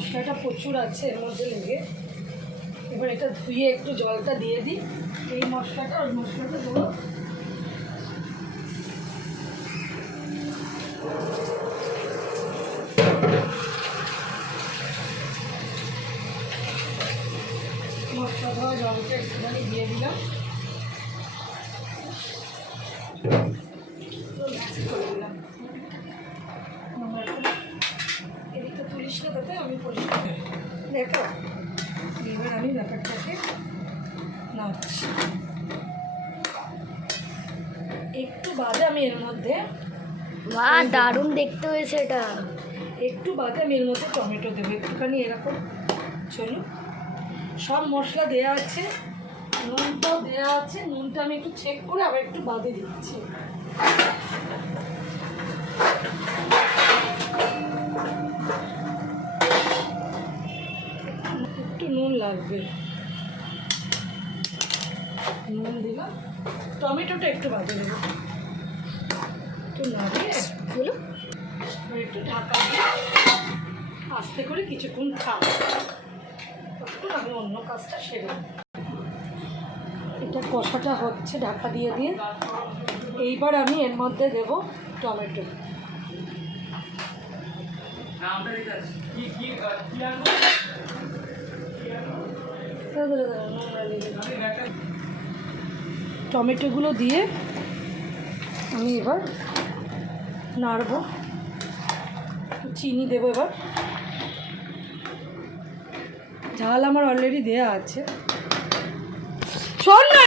মশলাটা প্রচুর আছে এর মধ্যে লেগে। এবার এটা ধুয়ে একটু জলটা দিয়ে দিই। এই মশলাটা ওই মশলাটা দেবো। মশলা ধোয়া জলটা একটুখানি দিয়ে দিলাম। এদিকটা তুলিস না তাতে আমি পরিষ্কার দেখো। এবার আমি ব্যাপারটাকে নাড়ছি। একটু বাদে আমি এর মধ্যে দারুণ দেখতে হয়েছে এটা। একটু বাদে আমি এর মধ্যে টমেটো দেবো একটুখানি এরকম। চলুন, সব মশলা দেওয়া আছে, নুনটাও দেওয়া আছে। নুনটা আমি একটু চেক করে আবার একটু বাদে দিচ্ছি। একটু নুন লাগবে, নুন দিলাম। টমেটোটা একটু বাদে দেবো। একটু নাড়িয়ে বলো একটু ঢাকা দিয়ে আস্তে করে কিছুক্ষণ থাক, তখন আমি অন্য কাজটা সেরে নেব। এটা কষাটা হচ্ছে ঢাকা দিয়ে দিয়ে। এইবার আমি এর মধ্যে দেব টমেটো। টমেটোগুলো দিয়ে আমি এবার নাড়ব। চিনি দেবো এবার। ঝাল আমার অলরেডি দেয়া আছে। শোন না।